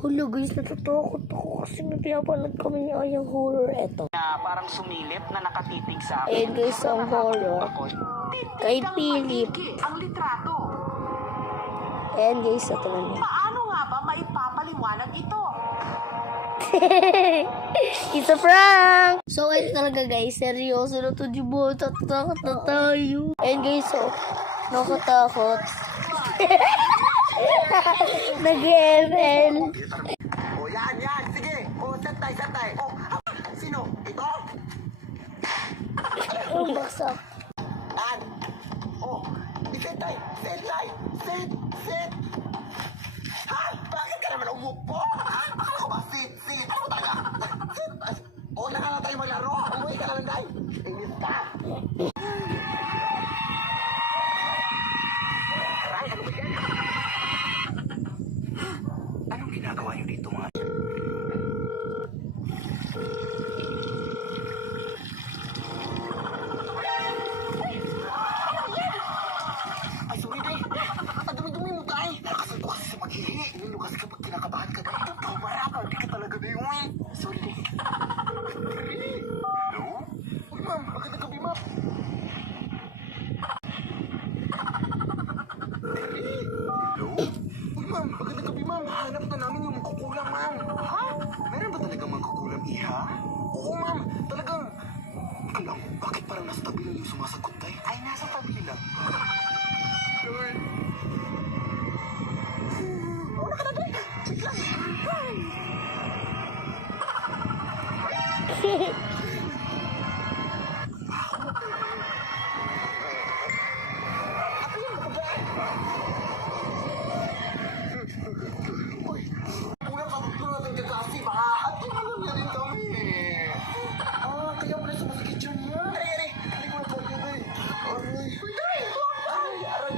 Hala guys, natatakot ako kasi may pinapanood kami ni Ayang horror. Eto. Na parang sumilip na nakatitig sa akin. Ayan guys, ang horror. Kay Philip. Ang litrato. Ayan guys, ito na niya. Paano nga ba maipapaliwanag ito? It's a prank! So, ayun talaga guys, seryoso na to, di ba? Tatakot na tayo. Ayan guys, so, nakatakot. Nag-ML. O yan, sige. O, santay. O, sino? Ito? Ang baksak. Yan. O, sentay. Sit. Ha? Bakit ka naman umupo? Ha? Akala ko ba sit? Ano talaga? Sit. O, nakala tayo maglaro. Umuwi ka lang, day. Inis ka. Aray, ano ba yan? Anong ginagawa niyo dito, mga... Ay, sorry, day. Ang dumi-dumi mo, tay. Nakasal ko kasi sa paghihi. Nilo kasi kapag kinakabahan ka, day. Ikaw, marapal. Di ka talaga, day. Sorry, day. Hello? Uy, ma'am. Magandang gabi, ma'am. Hello? Uy, ma'am. Magandang gabi, ma'am. Hanap na namin yung mangkukulam, ma'am. Ha? Meron ba talagang mangkukulam, iha? Oo, ma'am. Talagang... Ikaw lang, bakit parang nasa tabi lang yung sumasagot, tay? Ay, nasa tabi lang. Lord. Una ka na, tay. Wait lang. Ay. Ako yun, kapag... Uy, kulang sa pagtulong natin dyan sa asi, baka at alam niya din kami. Kaya pala sumasakit yun niya. Aray, hindi ko na talaga, day. Aray. Uy, day! Ay, aray.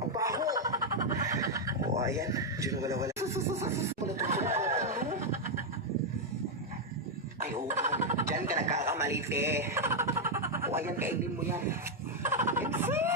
Ang baho. O, ayan. Diyan wala-wala. Wala to sa ay, oo. Diyan ka nagkakamali, te. O, ayan, kainin mo yan. Insane!